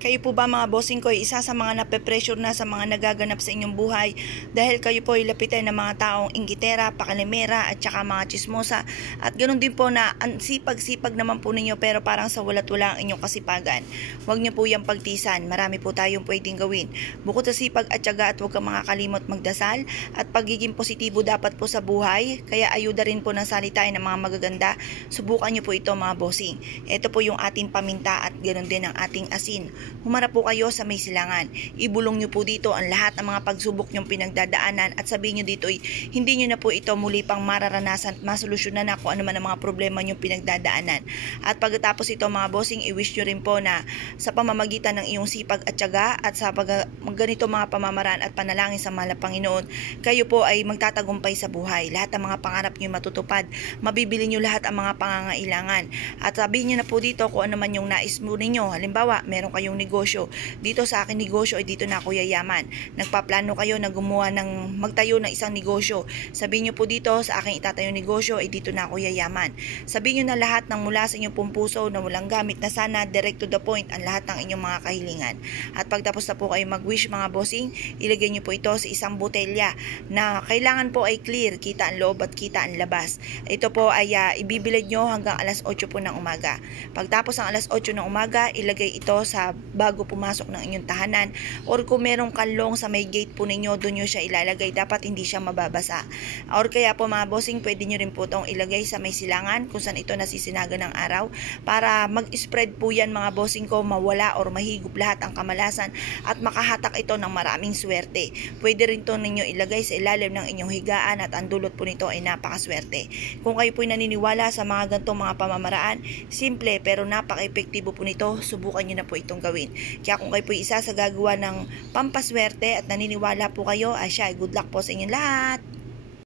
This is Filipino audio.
Kayo po ba mga bossing ko ay isa sa mga nape-pressure na sa mga nagaganap sa inyong buhay dahil kayo po ay lapitan ng mga taong inggitera, pakalimera at saka mga chismosa at ganoon din po na sipag-sipag naman po ninyo pero parang sa walat-wala ang inyong kasipagan. Huwag niyo po yung pagtisan, marami po tayong pwedeng gawin. Bukod sa sipag at tiyaga at huwag kang makakalimot magdasal at pagiging positibo dapat po sa buhay, kaya ayuda rin po ng salita ng mga magaganda. Subukan niyo po ito mga bossing. Ito po yung ating paminta at ganoon din ang ating asin. Humarap po kayo sa may silangan. Ibulong nyo po dito ang lahat ng mga pagsubok nyong pinagdadaanan at sabihin nyo dito hindi nyo na po ito muli pang mararanasan at masolusyonan na kung ano man ang mga problema nyong pinagdadaanan. At pagkatapos ito mga bossing, i-wish nyo rin po na sa pamamagitan ng iyong sipag at tiyaga at sa ganito mga pamamaraan at panalangin sa mahal na Panginoon, kayo po ay magtatagumpay sa buhay. Lahat ng mga pangarap nyo matutupad. Mabibili nyo lahat ang mga pangangailangan. At sabihin nyo na po dito kung ano man yung nais mo ninyo. Halimbawa, meron kayong negosyo. Dito sa akin negosyo ay dito na ako yayaman. Nagpaplano kayo na gumawa magtayo ng isang negosyo. Sabihin nyo po dito sa aking itatayong negosyo ay dito na ako yayaman. Sabihin nyo na lahat ng mula sa inyong pong puso na walang gamit na sana direct to the point ang lahat ng inyong mga kahilingan. At pagtapos na po kayo mag-wish mga bossing, ilagay nyo po ito sa isang botelya na kailangan po ay clear, kita ang loob at kita ang labas. Ito po ay ibibilad nyo hanggang alas 8 po ng umaga. Pagtapos ng alas 8 ng umaga, ilagay ito sa bago pumasok ng inyong tahanan or kung merong kanlong sa may gate po ninyo, doon nyo siya ilalagay, dapat hindi siya mababasa. Or kaya po mga bossing, pwede nyo rin po itong ilagay sa may silangan kung saan ito nasisinaga ng araw para mag-spread po yan mga bossing ko, mawala or mahigop lahat ang kamalasan at makahatak ito ng maraming swerte. Pwede rin ito ninyo ilagay sa ilalim ng inyong higaan at ang dulot po nito ay napakaswerte. Kung kayo po naniniwala sa mga ganitong mga pamamaraan, simple pero napaka-epektibo po nito, subukan nyo na po itong gawin. Kaya kung kayo po isa sa gagawa ng pampaswerte at naniniwala po kayo, good luck po sa inyong lahat.